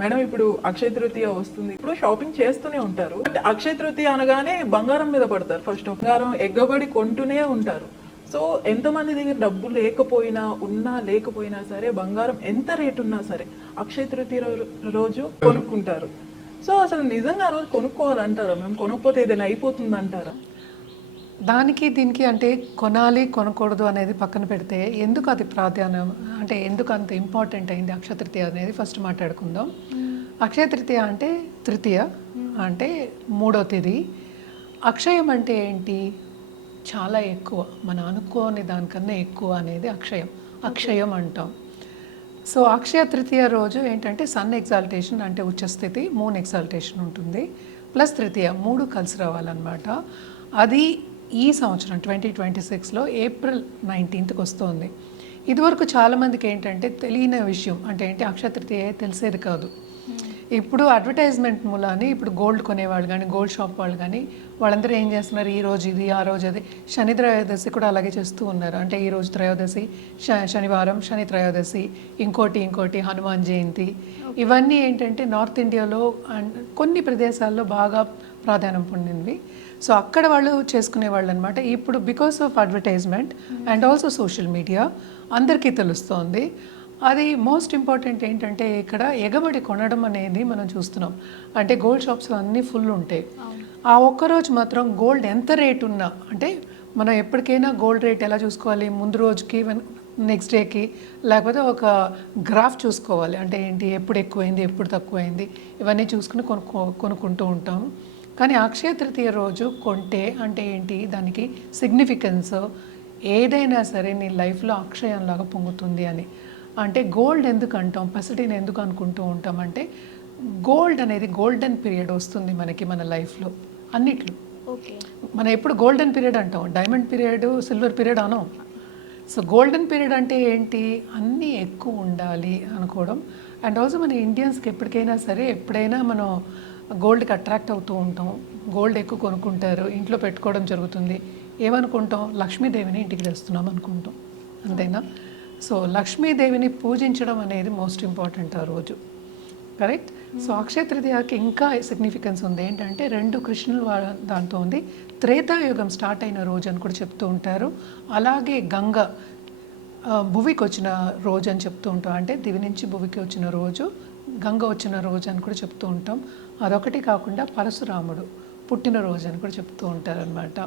Madam ఇప్పుడు అక్షయ తృతీయ వస్తుంది, ఇప్పుడు షాపింగ్ చేస్తూనే ఉంటారు. అక్షయ తృతీయ అనగానే బంగారం మీద పడతారు. ఫస్ట్ బంగారం ఎగ్గబడి కొంటూనే ఉంటారు. సో ఎంతమంది దగ్గర డబ్బు లేకపోయినా ఉన్నా లేకపోయినా సరే బంగారం ఎంత రేటు ఉన్నా సరే అక్షయ తృతీయ రోజు కొనుక్కుంటారు. సో అసలు నిజంగా ఆ రోజు కొనుక్కోవాలంటారా? మేము కొనుక్కోతే ఏదైనా అయిపోతుంది అంటారా? దానికి దీనికి అంటే కొనాలి కొనకూడదు అనేది పక్కన పెడితే ఎందుకు అది ప్రాధాన్యం అంటే ఎందుకు అంత ఇంపార్టెంట్ అయింది అక్షయ తృతీయ అనేది ఫస్ట్ మాట్లాడుకుందాం. అక్షయ తృతీయ అంటే తృతీయ అంటే 3వ తేదీ. అక్షయం అంటే ఏంటి? చాలా ఎక్కువ, మనం అనుకోని దానికన్నా ఎక్కువ అనేది అక్షయం అంటాం. సో అక్షయ తృతీయ రోజు ఏంటంటే సన్ ఎగ్జాల్టేషన్ అంటే ఉచ్చస్థితి, మూన్ ఎగ్జాల్టేషన్ ఉంటుంది, ప్లస్ తృతీయ 3 కలిసి రావాలన్నమాట. అది ఈ సంవత్సరం 2026లో ఏప్రిల్ 19కి వస్తుంది. ఇదివరకు చాలామందికి ఏంటంటే తెలియని విషయం అంటే ఏంటి అక్షయ తృతీయ తెలిసేది కాదు. ఇప్పుడు అడ్వర్టైజ్మెంట్ మూలాన్ని ఇప్పుడు గోల్డ్ కొనేవాళ్ళు కానీ గోల్డ్ షాప్ వాళ్ళు కానీ వాళ్ళందరూ ఏం చేస్తున్నారు, ఈ రోజు ఇది ఆ రోజు అది. శని త్రయోదశి కూడా అలాగే చేస్తూ ఉన్నారు. అంటే ఈరోజు త్రయోదశి, శనివారం శని త్రయోదశి, ఇంకోటి హనుమాన్ జయంతి. ఇవన్నీ ఏంటంటే నార్త్ ఇండియాలో అండ్ కొన్ని ప్రదేశాల్లో బాగా ప్రాధాన్యం పొందింది. సో అక్కడ వాళ్ళు చేసుకునే వాళ్ళు అనమాట. ఇప్పుడు because of advertisement and also social media అందరికీ తెలుస్తోంది. అది మోస్ట్ ఇంపార్టెంట్ ఏంటంటే ఇక్కడ ఎగబడి కొనడం అనేది మనం చూస్తున్నాం. అంటే గోల్డ్ షాప్స్ అన్నీ ఫుల్ ఉంటాయి. ఆ ఒక్కరోజు మాత్రం గోల్డ్ ఎంత రేట్ ఉన్నా అంటే మనం ఎప్పటికైనా గోల్డ్ రేట్ ఎలా చూసుకోవాలి, ముందు రోజుకి నెక్స్ట్ డేకి, లేకపోతే ఒక గ్రాఫ్ చూసుకోవాలి. అంటే ఏంటి ఎప్పుడు ఎక్కువైంది ఎప్పుడు తక్కువైంది ఇవన్నీ చూసుకుని కొనుక్కుంటూ ఉంటాము. కానీ అక్షయ తృతీయ రోజు కొంటే అంటే ఏంటి, దానికి సిగ్నిఫికెన్స్ ఏదైనా సరే నీ లైఫ్లో అక్షయంలాగా పొంగుతుంది అని. అంటే గోల్డ్ ఎందుకు అంటాం, పసిడిని ఎందుకు అనుకుంటూ ఉంటాం అంటే గోల్డ్ అనేది గోల్డెన్ పీరియడ్ వస్తుంది మనకి మన లైఫ్లో అన్నిట్లో. మనం ఎప్పుడు గోల్డెన్ పీరియడ్ అంటాం, డైమండ్ పీరియడ్ సిల్వర్ పీరియడ్ అనం. సో గోల్డెన్ పీరియడ్ అంటే ఏంటి, అన్నీ ఎక్కువ ఉండాలి అనుకోవడం. అండ్ ఆల్సో మన ఇండియన్స్కి ఎప్పటికైనా సరే ఎప్పుడైనా మనం గోల్డ్కి అట్రాక్ట్ అవుతూ ఉంటాం, గోల్డ్ ఎక్కువ కొనుక్కుంటారు, ఇంట్లో పెట్టుకోవడం జరుగుతుంది. ఏమనుకుంటాం, లక్ష్మీదేవిని ఇంటికి తెస్తున్నాం అనుకుంటాం, అంతేనా? సో లక్ష్మీదేవిని పూజించడం అనేది మోస్ట్ ఇంపార్టెంట్ ఆ రోజు, కరెక్ట్? సో అక్షయ తృతీయకి ఇంకా సిగ్నిఫికెన్స్ ఉంది. ఏంటంటే 2 కృష్ణుల దాంతో ఉంది. త్రేతాయుగం స్టార్ట్ అయిన రోజు అని కూడా చెప్తూ ఉంటారు. అలాగే గంగ భువికి వచ్చిన రోజు అని చెప్తూ ఉంటాం. అంటే దివి నుంచి భువికి వచ్చిన రోజు, గంగ వచ్చిన రోజు అని కూడా చెప్తూ ఉంటాం. అదొకటి కాకుండా పరశురాముడు పుట్టినరోజు అని కూడా చెప్తూ ఉంటారనమాట.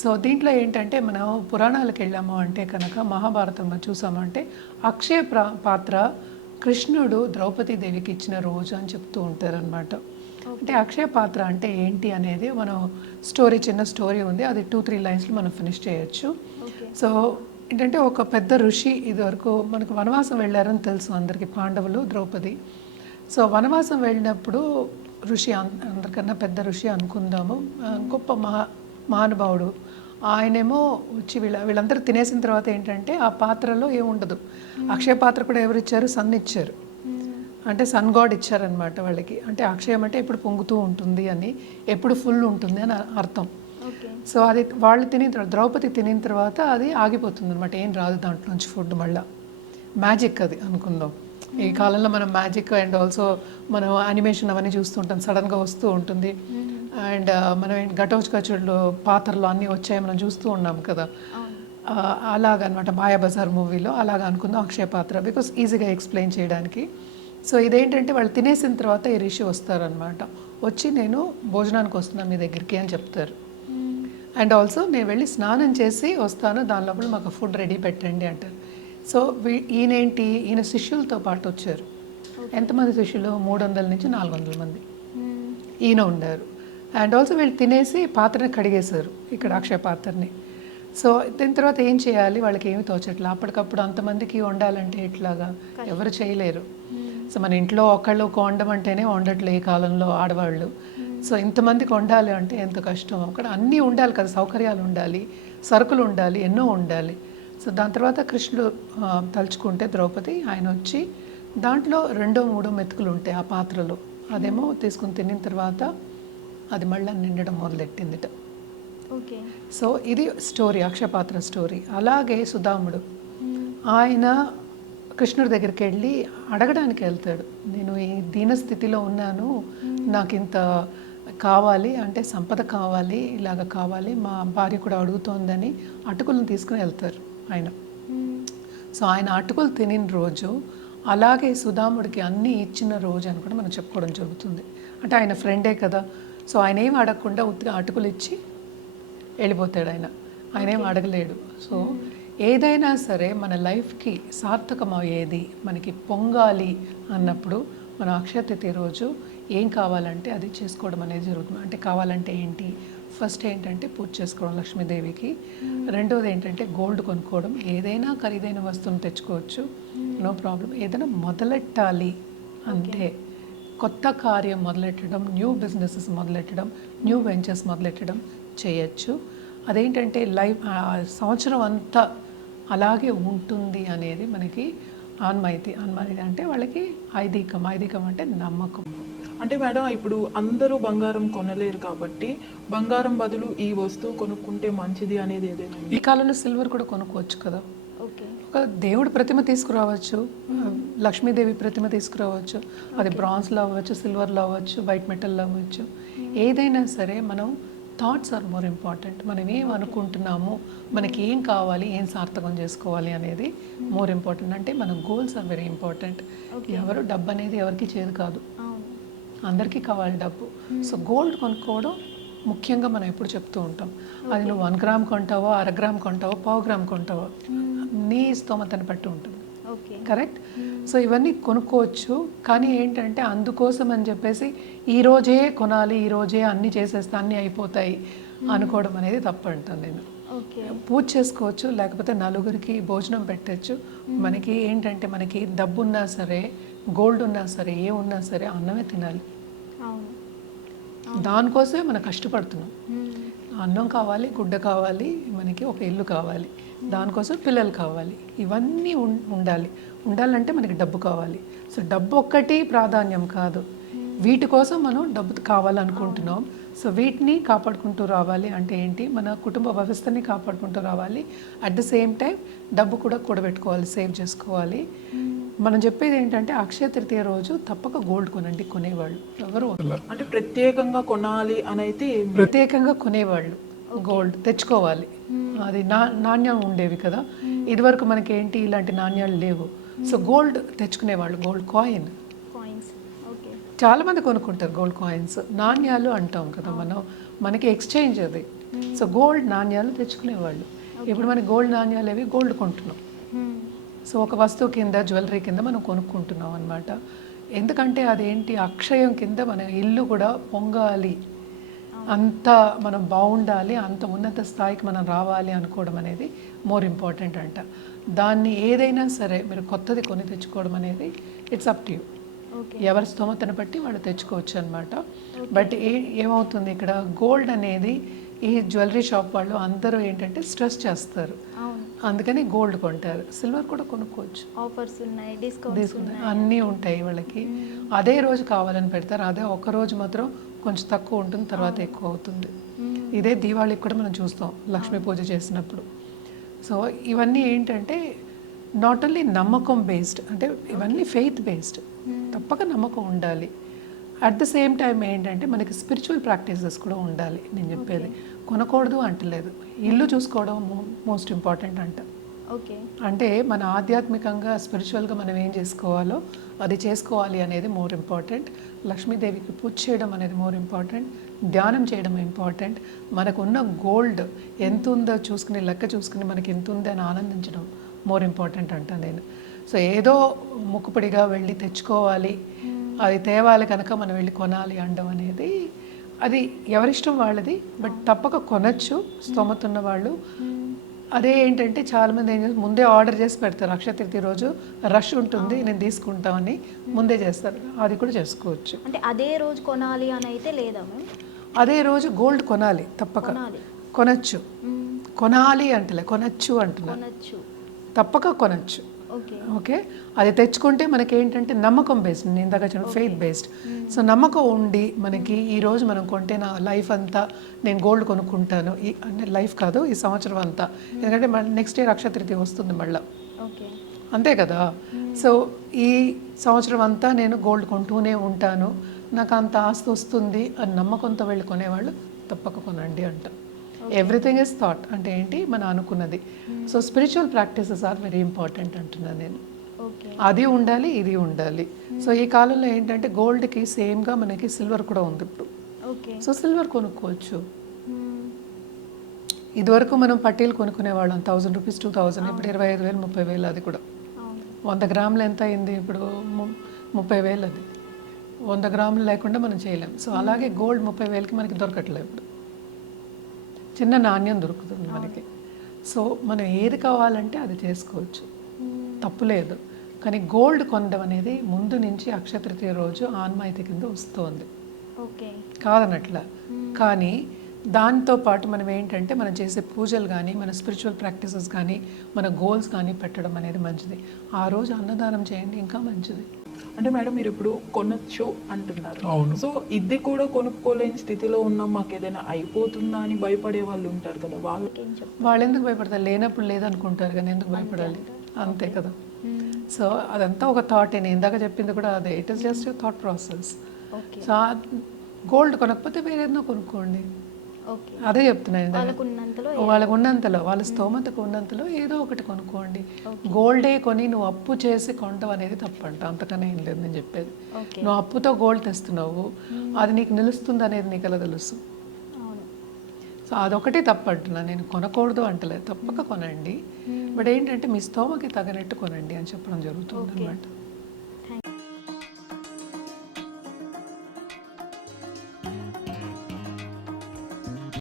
సో దీంట్లో ఏంటంటే మనం పురాణాలకు వెళ్ళాము అంటే కనుక మహాభారతంలో చూసామంటే అక్షయ పాత్ర కృష్ణుడు ద్రౌపదీదేవికి ఇచ్చిన రోజు అని చెప్తూ ఉంటారనమాట. అంటే అక్షయ పాత్ర అంటే ఏంటి అనేది మనం చిన్న స్టోరీ ఉంది, అది 2-3 లైన్స్లో మనం ఫినిష్ చేయొచ్చు. సో ఏంటంటే ఒక పెద్ద ఋషి ఇదివరకు మనకు వనవాసం వెళ్ళారని తెలుసు అందరికీ, పాండవులు ద్రౌపది. సో వనవాసం వెళ్ళినప్పుడు ఋషి, అందరికన్నా పెద్ద ఋషి అనుకుందాము, గొప్ప మహానుభావుడు. ఆయనేమో వచ్చి వీళ్ళందరూ తినేసిన తర్వాత ఏంటంటే ఆ పాత్రలో ఏముండదు. అక్షయ పాత్ర కూడా ఎవరు ఇచ్చారు, సన్ ఇచ్చారు. అంటే సన్ గాడ్ ఇచ్చారనమాట వాళ్ళకి. అంటే అక్షయం అంటే ఎప్పుడు పొంగుతూ ఉంటుంది అని, ఎప్పుడు ఫుల్ ఉంటుంది అని అర్థం. సో అది వాళ్ళు తినిన తర్వాత, ద్రౌపది తినిన తర్వాత అది ఆగిపోతుంది అనమాట, ఏం రాదు దాంట్లోంచి ఫుడ్. మళ్ళీ మ్యాజిక్ అది అనుకుందాం. ఈ కాలంలో మనం మ్యాజిక్ అండ్ ఆల్సో మనం యానిమేషన్ అవన్నీ చూస్తుంటాం, సడన్గా వస్తూ ఉంటుంది. అండ్ మనం ఘటోత్కచుడులు పాత్రలు అన్నీ వచ్చాయి మనం చూస్తూ ఉన్నాం కదా, అలాగనమాట. మాయాబజార్ మూవీలో అలాగ అనుకుందాం అక్షయ పాత్ర, బికాస్ ఈజీగా ఎక్స్ప్లెయిన్ చేయడానికి. సో ఇదేంటంటే వాళ్ళు తినేసిన తర్వాత ఈ ఋషి వస్తారనమాట, వచ్చి నేను భోజనానికి వస్తున్నాను మీ దగ్గరికి అని చెప్తారు. అండ్ ఆల్సో నేను వెళ్ళి స్నానం చేసి వస్తాను, దాని లోపల మాకు ఫుడ్ రెడీ పెట్టండి అంటారు. సో ఈయన శిష్యులతో పాటు వచ్చారు. ఎంతమంది శిష్యులు? 300 నుంచి 400 మంది ఈయన ఉన్నారు. అండ్ ఆల్సో వీళ్ళు తినేసి పాత్రని కడిగేశారు, ఇక్కడ అక్షయ పాత్రని. సో దీని తర్వాత ఏం చేయాలి, వాళ్ళకి ఏమి తోచట్లేదు. అప్పటికప్పుడు అంతమందికి వండాలంటే ఎట్లాగా, ఎవరు చేయలేరు. సో మన ఇంట్లో ఒకళ్ళు వండడం అంటేనే వండట్లే ఈ కాలంలో ఆడవాళ్ళు. సో ఇంతమందికి వండాలి అంటే ఎంత కష్టం. అక్కడ అన్నీ ఉండాలి కదా, సౌకర్యాలు ఉండాలి, సరుకులు ఉండాలి, ఎన్నో ఉండాలి. సో దాని తర్వాత కృష్ణుడు తలుచుకుంటే ద్రౌపది, ఆయన వచ్చి దాంట్లో 2-3 మెతుకులు ఉంటాయి ఆ పాత్రలో, అదేమో తీసుకుని తినిన తర్వాత అది మళ్ళీ నిండడం మొదలెట్టిందిట. సో ఇది స్టోరీ, అక్షయపాత్ర స్టోరీ. అలాగే సుధాముడు, ఆయన కృష్ణుడి దగ్గరికి వెళ్ళి అడగడానికి వెళ్తాడు. నేను ఈ దీనస్థితిలో ఉన్నాను, నాకు ఇంత కావాలి, అంటే సంపద కావాలి, ఇలాగ కావాలి, మా భార్య కూడా అడుగుతోందని అటుకులను తీసుకుని వెళ్తారు ఆయన. సో ఆయన అటుకులు తినిన రోజు, అలాగే సుధాముడికి అన్నీ ఇచ్చిన రోజు అని కూడా మనం చెప్పుకోవడం జరుగుతుంది. అంటే ఆయన ఫ్రెండే కదా, సో ఆయన ఏం అడగకుండా ఉత్తిగా అటుకులు ఇచ్చి వెళ్ళిపోతాడు. ఆయన ఏం అడగలేడు. సో ఏదైనా సరే మన లైఫ్కి సార్థకమయ్యేది, మనకి పొంగాలి అన్నప్పుడు మన అక్షయ తృతీయ రోజు ఏం కావాలంటే అది చేసుకోవడం అనేది జరుగుతుంది. అంటే కావాలంటే ఏంటి, ఫస్ట్ ఏంటంటే పూజ చేసుకోవడం లక్ష్మీదేవికి, రెండోది ఏంటంటే గోల్డ్ కొనుక్కోవడం. ఏదైనా ఖరీదైన వస్తువును తెచ్చుకోవచ్చు, నో ప్రాబ్లం. ఏదైనా మొదలెట్టాలి అంటే, కొత్త కార్యం మొదలెట్టడం, న్యూ బిజినెసెస్ మొదలెట్టడం, న్యూ వెంచర్స్ మొదలెట్టడం చేయొచ్చు. అదేంటంటే లైఫ్ సంవత్సరం అంతా అలాగే ఉంటుంది అనేది మనకి ఆన్మైతి అంటే వాళ్ళకి ఐదీకం అంటే నమ్మకం. అంటే మేడం, ఇప్పుడు అందరూ బంగారం కొనలేరు కాబట్టి బంగారం బదులు ఈ వస్తువు కొనుక్కుంటే మంచిది అనేది ఏదైనా? ఈ కాలంలో సిల్వర్ కూడా కొనుక్కోవచ్చు కదా. ఒక దేవుడి ప్రతిమ తీసుకురావచ్చు, లక్ష్మీదేవి ప్రతిమ తీసుకురావచ్చు. అది బ్రాంజ్లో అవ్వచ్చు, సిల్వర్లో అవ్వచ్చు, వైట్ మెటల్లో అవ్వచ్చు. ఏదైనా సరే మనం థాట్స్ ఆర్ మోర్ ఇంపార్టెంట్. మనం ఏం అనుకుంటున్నాము, మనకి ఏం కావాలి, ఏం సార్థకం చేసుకోవాలి అనేది మోర్ ఇంపార్టెంట్. అంటే మన గోల్స్ ఆర్ వెరీ ఇంపార్టెంట్. ఎవరు డబ్బు అనేది ఎవరికి చేదు కాదు, అందరికీ కావాలి డబ్బు. సో గోల్డ్ కొనుక్కోవడం ముఖ్యంగా మనం ఎప్పుడు చెప్తూ ఉంటాం. అది నువ్వు 1 గ్రామ్ కొంటావో, 1/2 గ్రామ్ కొంటావో, 1/4 గ్రామ్ కొంటావో, నీ స్తోమతని బట్టి ఉంటుంది. కరెక్ట్. సో ఇవన్నీ కొనుక్కోవచ్చు. కానీ ఏంటంటే అందుకోసం అని చెప్పేసి ఈరోజే కొనాలి, ఈరోజే అన్నీ చేసేస్తే అన్నీ అయిపోతాయి అనుకోవడం అనేది తప్పు అంటాను నేను. పూజ చేసుకోవచ్చు, లేకపోతే నలుగురికి భోజనం పెట్టచ్చు. మనకి ఏంటంటే మనకి డబ్బు ఉన్నా సరే, గోల్డ్ ఉన్నా సరే, ఏ ఉన్నా సరే అన్నమే తినాలి. దానికోసమే మనం కష్టపడుతున్నాం. అన్నం కావాలి, గుడ్డ కావాలి, మనకి ఒక ఇల్లు కావాలి, దానికోసం పిల్లలు కావాలి, ఇవన్నీ ఉండాలంటే మనకి డబ్బు కావాలి. సో డబ్బు ఒక్కటి ప్రాధాన్యం కాదు, వీటి కోసం మనం డబ్బు కావాలనుకుంటున్నాం. సో వీటిని కాపాడుకుంటూ రావాలి. అంటే ఏంటి, మన కుటుంబ వ్యవస్థని కాపాడుకుంటూ రావాలి. అట్ ద సేమ్ టైం డబ్బు కూడా కూడబెట్టుకోవాలి, సేవ్ చేసుకోవాలి. మనం చెప్పేది ఏంటంటే అక్షయ తృతీయ రోజు తప్పక గోల్డ్ కొనండి. కొనేవాళ్ళు ఎవరు అంటే ప్రత్యేకంగా కొనాలి అని అయితే ప్రత్యేకంగా కొనేవాళ్ళు గోల్డ్ తెచ్చుకోవాలి. అది నాణ్యం ఉండేవి కదా, ఇదివరకు మనకి ఏంటి ఇలాంటి నాణ్యాలు లేవు. సో గోల్డ్ తెచ్చుకునేవాళ్ళు, గోల్డ్ కాయిన్ చాలా మంది కొనుక్కుంటారు. గోల్డ్ కాయిన్స్ నాణ్యాలు అంటాం కదా మనం, మనకి ఎక్స్చేంజ్ అది. సో గోల్డ్ నాణ్యాలు తెచ్చుకునేవాళ్ళు. ఇప్పుడు మనకి గోల్డ్ నాణ్యాలు అవి గోల్డ్ కొంటున్నాం. సో ఒక వస్తువు కింద, జ్యువెలరీ కింద మనం కొనుక్కుంటున్నాం అనమాట. ఎందుకంటే అదేంటి అక్షయం కింద మన ఇల్లు కూడా పొంగాలి, అంత మనం బాగుండాలి, అంత ఉన్నత స్థాయికి మనం రావాలి అనుకోవడం అనేది మోర్ ఇంపార్టెంట్ అంట. దాన్ని ఏదైనా సరే మీరు కొత్తది కొని తెచ్చుకోవడం అనేది ఇట్స్ అప్ టు యూ. ఎవరి స్తోమతను బట్టి వాళ్ళు తెచ్చుకోవచ్చు అనమాట. బట్ ఏమవుతుంది ఇక్కడ, గోల్డ్ అనేది ఈ జ్యువెలరీ షాప్ వాళ్ళు అందరూ ఏంటంటే స్ట్రెస్ చేస్తారు, అందుకని గోల్డ్ కొంటారు. సిల్వర్ కూడా కొనుక్కోవచ్చు, ఆఫర్స్ ఉన్నాయి, డిస్కౌంట్స్ అన్నీ ఉంటాయి వాళ్ళకి. అదే రోజు కావాలని పెడతారు, అదే ఒక రోజు మాత్రం కొంచెం తక్కువ ఉంటుంది, తర్వాత ఎక్కువ అవుతుంది. ఇదే దీవాళికి కూడా మనం చూస్తాం లక్ష్మీ పూజ చేసినప్పుడు. సో ఇవన్నీ ఏంటంటే నాట్ ఓన్లీ నమ్మకం బేస్డ్, అంటే ఇవన్నీ ఫెయిత్ బేస్డ్. తప్పక నమ్మకం ఉండాలి. అట్ ద సేమ్ టైం ఏంటంటే మనకి స్పిరిచువల్ ప్రాక్టీసెస్ కూడా ఉండాలి. నేను చెప్పేది కొనకూడదు అంటలేదు, ఇల్లు చూసుకోవడం మోస్ట్ ఇంపార్టెంట్ అంట. అంటే మన ఆధ్యాత్మికంగా స్పిరిచువల్గా మనం ఏం చేసుకోవాలో అది చేసుకోవాలి అనేది మోర్ ఇంపార్టెంట్. లక్ష్మీదేవికి పూజ చేయడం అనేది మోర్ ఇంపార్టెంట్, ధ్యానం చేయడం ఇంపార్టెంట్. మనకున్న గోల్డ్ ఎంత ఉందో చూసుకుని, లెక్క చూసుకుని మనకి ఎంత ఉంది అని ఆనందించడం మోర్ ఇంపార్టెంట్ అంట నేను. సో ఏదో ముక్కుపడిగా వెళ్ళి తెచ్చుకోవాలి, అది తేవాలి కనుక మనం వెళ్ళి కొనాలి అనడం అనేది అది ఎవరిష్టం వాళ్ళది. బట్ తప్పక కొనచ్చు స్తోమత ఉన్న వాళ్ళు. అదే ఏంటంటే చాలామంది ఏం చేస్తారు, ముందే ఆర్డర్ చేసి పెడతారు. అక్షయ తృతీయ రోజు రష్ ఉంటుంది, నేను తీసుకుంటామని ముందే చేస్తారు. అది కూడా చేసుకోవచ్చు. అంటే అదే రోజు కొనాలి అని అయితే లేదా? అదే రోజు గోల్డ్ కొనాలి, తప్పక కొనచ్చు. కొనాలి అంటలే, కొనచ్చు అంటున్నా, తప్పక కొనచ్చు. ఓకే, అది తెచ్చుకుంటే మనకి ఏంటంటే నమ్మకం బేస్డ్, నేను ఇందాక చెప్పిన ఫెయిత్ బేస్డ్. సో నమ్మకం ఉండి మనకి ఈరోజు మనం కొంటే నా లైఫ్ అంతా నేను గోల్డ్ కొనుక్కుంటాను, ఈ అంటే లైఫ్ కాదు, ఈ సంవత్సరం అంతా. ఎందుకంటే నెక్స్ట్ ఇయర్ అక్షయ తృతీయ వస్తుంది మళ్ళీ. అంతే కదా. సో ఈ సంవత్సరం అంతా నేను గోల్డ్ కొంటూనే ఉంటాను, నాకు అంత ఆస్తి వస్తుంది అని నమ్మకంతో వెళ్ళి కొనేవాళ్ళు తప్పక కొనండి అంట. ఎవ్రీథింగ్ ఇస్ థాట్ అంటే ఏంటి, మనం అనుకున్నది. So spiritual practices are very important అంటున్నాను నేను. ఓకే. అది ఉండాలి, ఇది ఉండాలి. సో ఈ కాలంలో ఏంటంటే గోల్డ్కి సేమ్గా మనకి సిల్వర్ కూడా ఉంది ఇప్పుడు. ఓకే. సో సిల్వర్ కొనుక్కోవచ్చు. ఇదివరకు మనం పట్టీలు కొనుక్కునేవాళ్ళం 1000 రూపీస్ 2000, ఇప్పుడు 25,000 30,000. అది కూడా అవును. 100 గ్రాములు ఎంత అయింది ఇప్పుడు 30,000. అది 100 గ్రాములు లేకుండా మనం చేయలేం. సో అలాగే గోల్డ్ 30,000కి మనకి దొరకట్లేదు ఇప్పుడు. చిన్న నాణ్యం దొరుకుతుంది మనకి. సో మనం ఏది కావాలంటే అది చేసుకోవచ్చు, తప్పులేదు. కానీ గోల్డ్ కొనడం అనేది ముందు నుంచి అక్షయ తృతీయ రోజు ఆన్మాయితీ కింద వస్తుంది, ఓకే. కాదనట్లా. కానీ దాంతో పాటు మనం ఏంటంటే మనం చేసే పూజలు కానీ, మన స్పిరిచువల్ ప్రాక్టీసెస్ కానీ, మన గోల్స్ కానీ పెట్టడం అనేది మంచిది. ఆ రోజు అన్నదానం చేయండి, ఇంకా మంచిది. అంటే మేడం మీరు ఇప్పుడు కొనొచ్చు అంటున్నారు. అవును. సో ఇది కూడా కొనుక్కోలేని స్థితిలో ఉన్నాం, మాకు ఏదైనా అయిపోతుందా అని భయపడే వాళ్ళు ఉంటారు కదా, వాళ్ళకి ఏం చెప్ వాళ్ళు ఎందుకు భయపడతారు? లేనప్పుడు లేదనుకుంటారు కానీ ఎందుకు భయపడాలి? అంతే కదా. సో అదంతా ఒక థాట్. నేను ఇందాక చెప్పింది కూడా అదే, it is just thought process. Okay. So gold కొనకపోతే వేరే ఏదైనా కొనుక్కోండి, ఓకే. అదే చెప్తున్నాను ఇందాక. వాళ్ళకున్నంతలో వాళ్ళకు ఉన్నంతలో, వాళ్ళ స్తోమతకు ఉన్నంతలో ఏదో ఒకటి కొనుక్కోండి. గోల్డే కొని నువ్వు అప్పు చేసి కొనడం అనేది తప్పంట, అంతకనే ఏం లేదు నేను చెప్పేది. ఓకే. నువ్వు అప్పుతో గోల్డ్ తెస్తున్నావు, అది నీకు నిలుస్తుంది అనేది నీకు ఎలా తెలుసు? అవును. సో అదొకటి తప్పంటున్నా నేను, కొనకూడదు అంటలేదు, తప్పక కొనండి. బట్ ఏంటంటే మీ స్తోమకి తగినట్టు కొనండి అని చెప్పడం జరుగుతుంది అనమాట.